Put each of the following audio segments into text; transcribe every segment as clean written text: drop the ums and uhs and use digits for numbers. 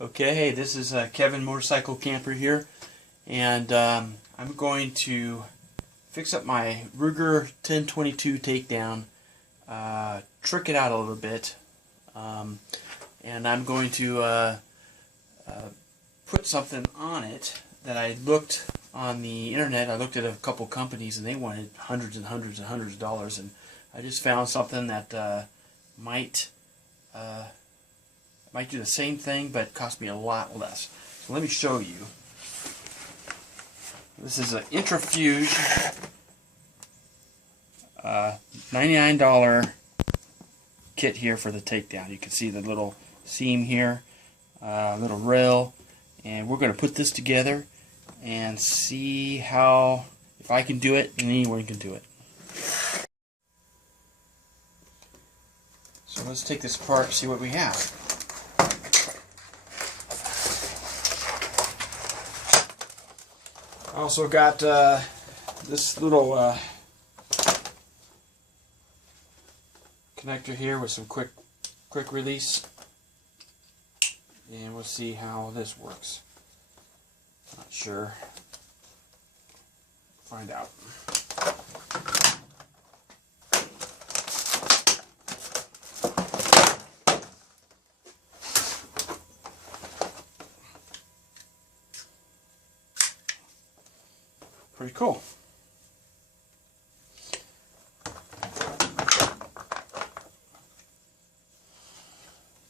Okay, hey, this is Kevin Motorcycle Camper here, and I'm going to fix up my Ruger 1022 takedown, trick it out a little bit, and I'm going to put something on it that I looked on the internet. I looked at a couple companies and they wanted hundreds and hundreds and hundreds of dollars, and I just found something that might do the same thing but cost me a lot less. So let me show you. This is an Intrafuse $99 kit here for the takedown. You can see the little seam here, little rail, and we're going to put this together and see how, if I can do it and anyone can do it. So let's take this apart and see what we have. I also got this little connector here with some quick release, and we'll see how this works. Not sure. Find out. Pretty cool.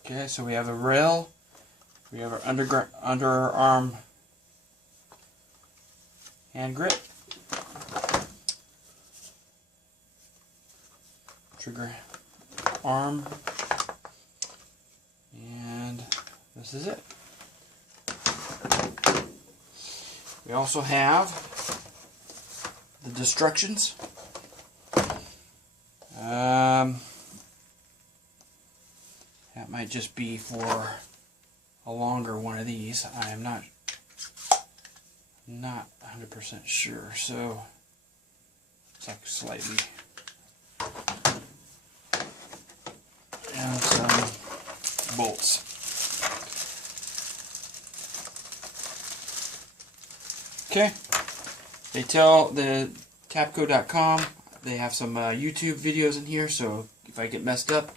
Okay, so we have the rail, we have our underarm hand grip, trigger arm, and this is it. We also have the instructions. That might just be for a longer one of these. I am not 100% sure. So it's like slightly, and some bolts. Okay. They tell the TAPCO.com, they have some YouTube videos in here, so if I get messed up,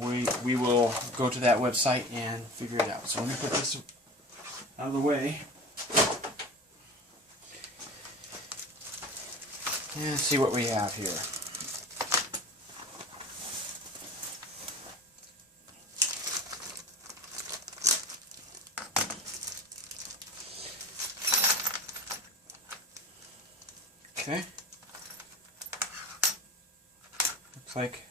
we will go to that website and figure it out. So let me put this out of the way and see what we have here. Okay. Looks like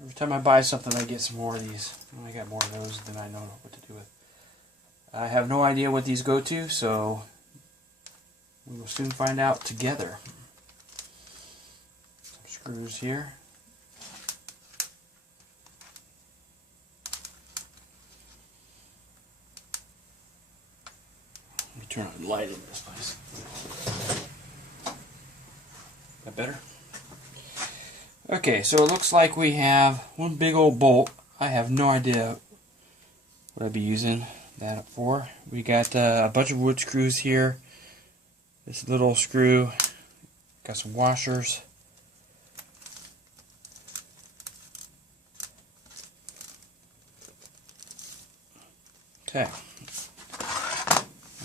every time I buy something I get some more of these. When I got more of those, then I know what to do with. I have no idea what these go to, so we will soon find out together. Some screws here. Let me turn on the light in this place. That better? Okay, so it looks like we have one big old bolt. I have no idea what I'd be using that for. We got a bunch of wood screws here. This little screw. Got some washers. Okay.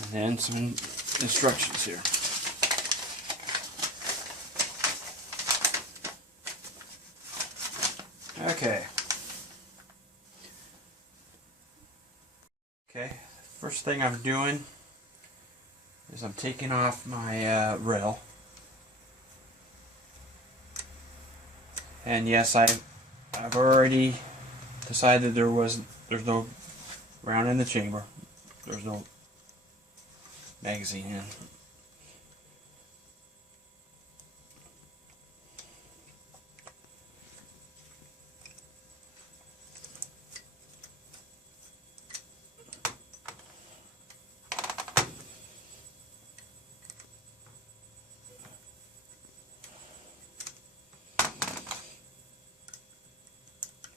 And then some instructions here. Okay. First thing I'm doing is I'm taking off my rail. And yes, I've already decided there's no round in the chamber. There's no magazine in.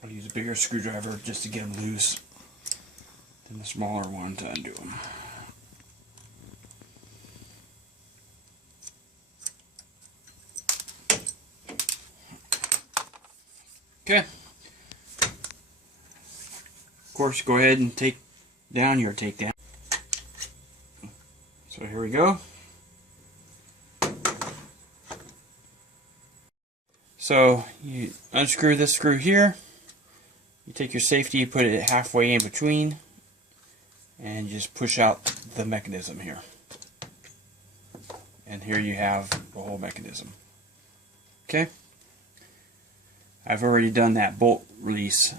I'll use a bigger screwdriver just to get them loose. and the smaller one to undo them. Okay. Of course, go ahead and take down your takedown. So here we go. So you unscrew this screw here. You take your safety, you put it halfway in between, and just push out the mechanism here. And here you have the whole mechanism. Okay? I've already done that bolt release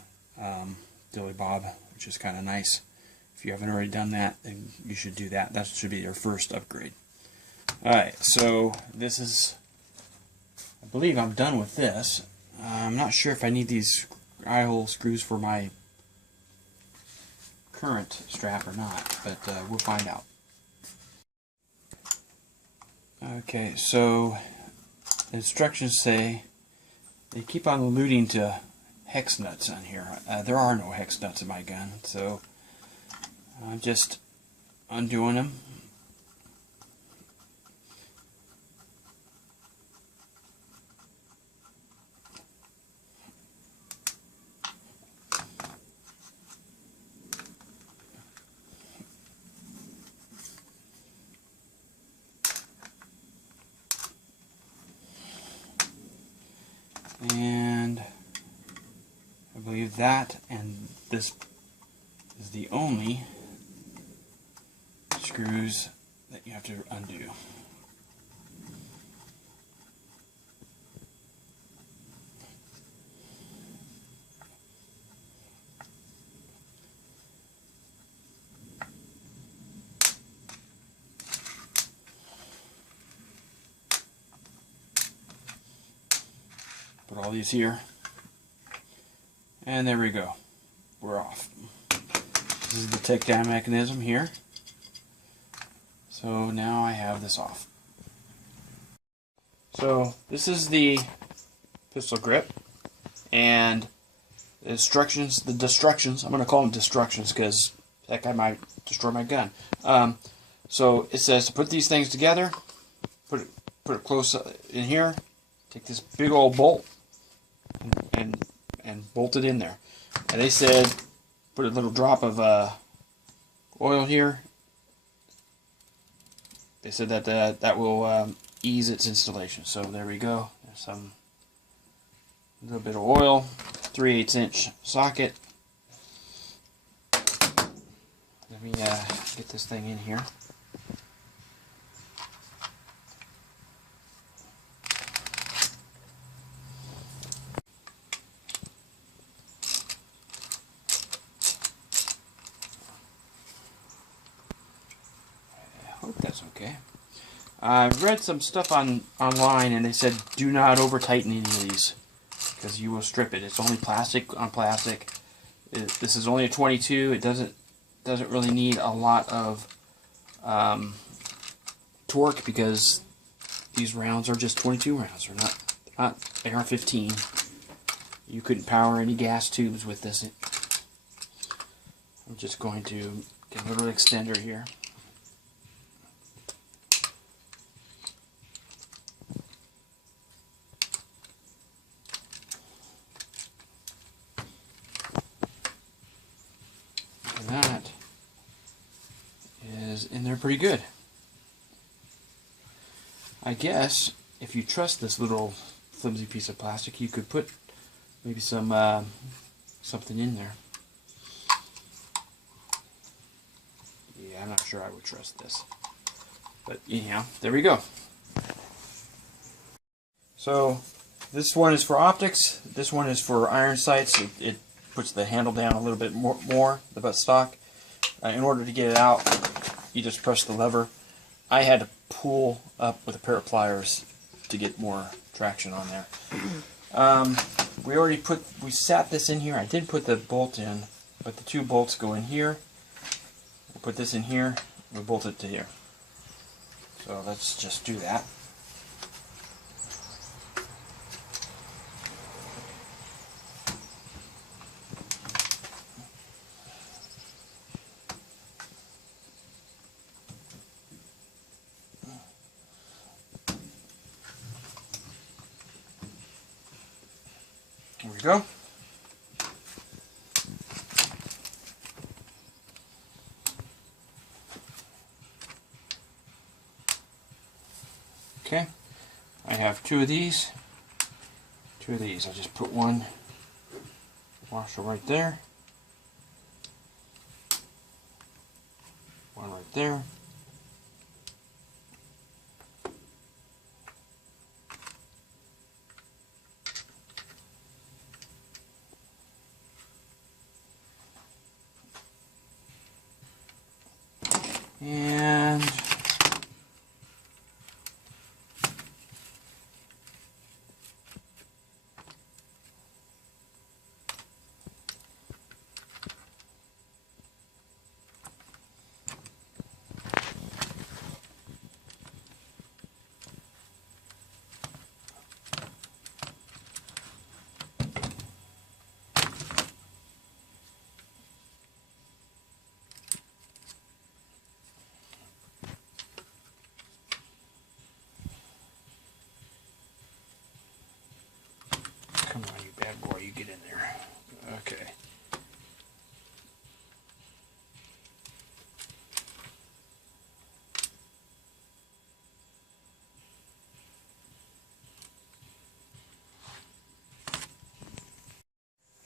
dilly bob, which is kind of nice. If you haven't already done that, then you should do that. That should be your first upgrade. Alright, so this is, I believe I'm done with this. I'm not sure if I need these eye-hole screws for my current strap or not, but we'll find out. Okay, so the instructions say they keep on alluding to hex nuts on here. There are no hex nuts in my gun, so I'm just undoing them. And I believe that and this is the only screws that you have to undo. Put all these here, and there we go. We're off. This is the takedown mechanism here. So now I have this off. So this is the pistol grip, and the instructions, I'm going to call them destructions because that guy might destroy my gun. So it says to put these things together, put it close in here, take this big old bolt, and bolt it in there. And they said put a little drop of oil here. They said that that will ease its installation. So there we go. There's some little bit of oil, 3/8 inch socket. Let me get this thing in here. Hope that's okay. I've read some stuff online, and they said do not over tighten any of these because you will strip it. It's only plastic on plastic. This is only a 22. It doesn't really need a lot of torque because these rounds are just 22 rounds. They're not AR-15. You couldn't power any gas tubes with this. I'm just going to get a little extender here. That is in there pretty good. I guess if you trust this little flimsy piece of plastic, you could put maybe some something in there. Yeah, I'm not sure I would trust this, but anyhow, there we go. So this one is for optics. This one is for iron sights. It puts the handle down a little bit more the butt stock. In order to get it out, you just press the lever. I had to pull up with a pair of pliers to get more traction on there. We sat this in here. I did put the bolt in, but the two bolts go in here. We'll put this in here. We bolt it to here. So let's just do that. we go. Okay, I have two of these. I'll just put one washer right there, one right there, and come on, you bad boy, you get in there. Okay.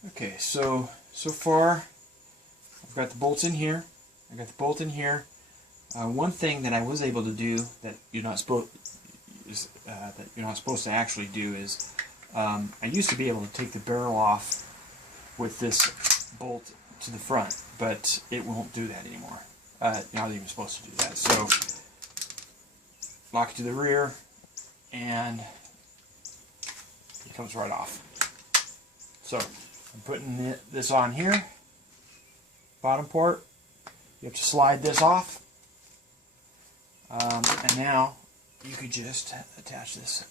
Okay, so far I've got the bolts in here. I got the bolt in here. One thing that I was able to do that you're not supposed to actually do is I used to be able to take the barrel off with this bolt to the front, but it won't do that anymore. You're not even supposed to do that. So lock it to the rear, and it comes right off. So I'm putting this on here, bottom port. You have to slide this off, and now you could just attach this.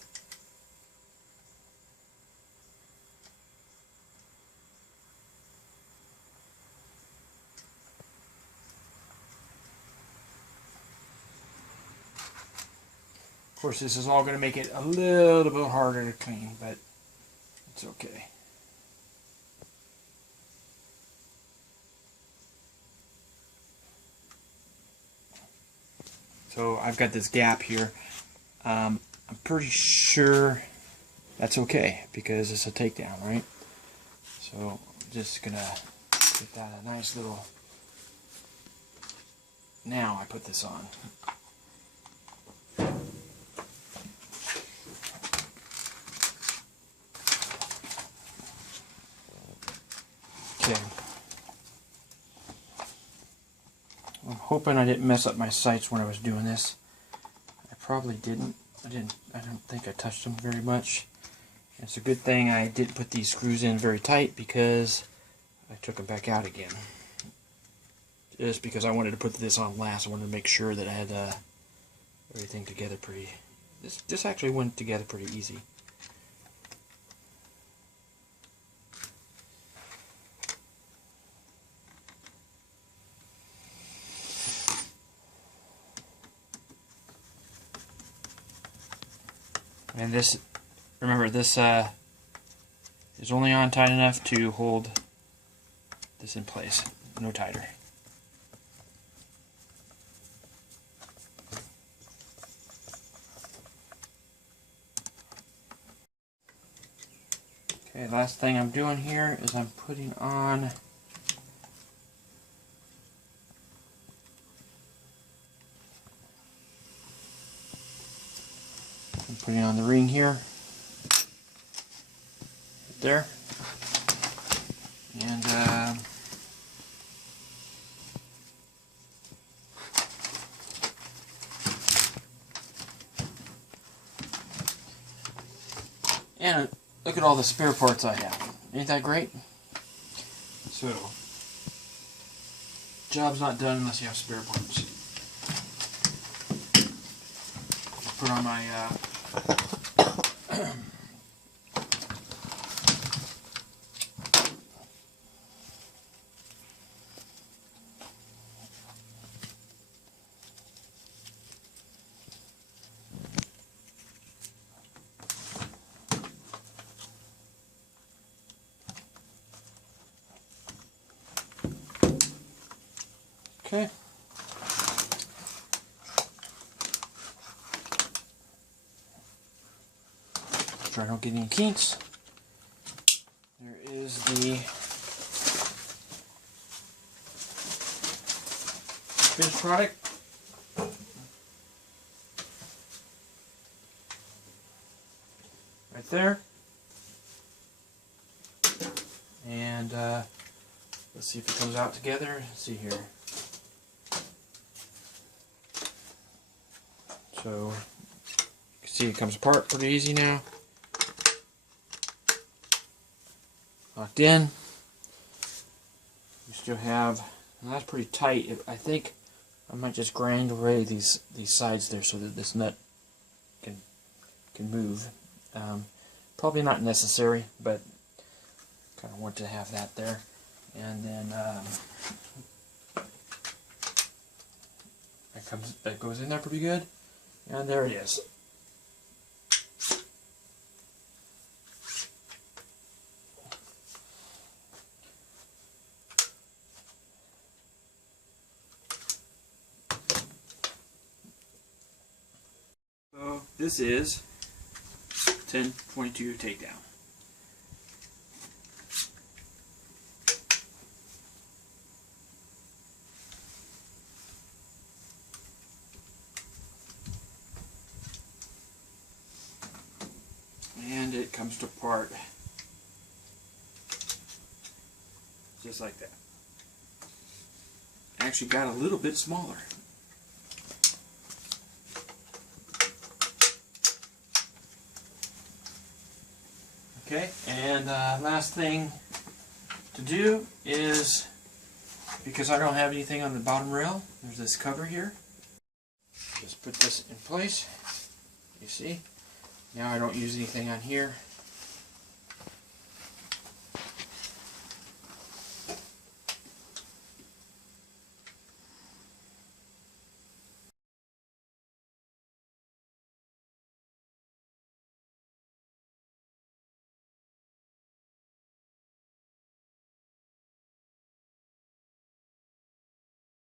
Of course, this is all going to make it a little bit harder to clean, but it's okay. So I've got this gap here. I'm pretty sure that's okay because it's a takedown, right? So I'm just going to get that a nice little... Now I put this on. Okay. I'm hoping I didn't mess up my sights when I was doing this. I probably didn't. I don't think I touched them very much. It's a good thing I didn't put these screws in very tight because I took them back out again. Just because I wanted to put this on last, I wanted to make sure that I had everything together pretty. This actually went together pretty easy. And this, remember, this is only on tight enough to hold this in place, no tighter. Okay, last thing I'm doing here is I'm putting on the ring here, right there, and look at all the spare parts I have. Ain't that great? So, job's not done unless you have spare parts. Put on my Okay. Try I don't get any kinks. There is the finished product. Right there. And let's see if it comes out together. Let's see here. So you can see it comes apart pretty easy now. Locked in. You still have, and that's pretty tight. I think I might just grind away these sides there so that this nut can move. Probably not necessary, but kind of want to have that there. And then that goes in there pretty good. And there it is. So this is 1022 takedown. And it comes to part just like that. Actually got a little bit smaller. Okay, and last thing to do is, because I don't have anything on the bottom rail, there's this cover here. Just put this in place. You see? Now I don't use anything on here.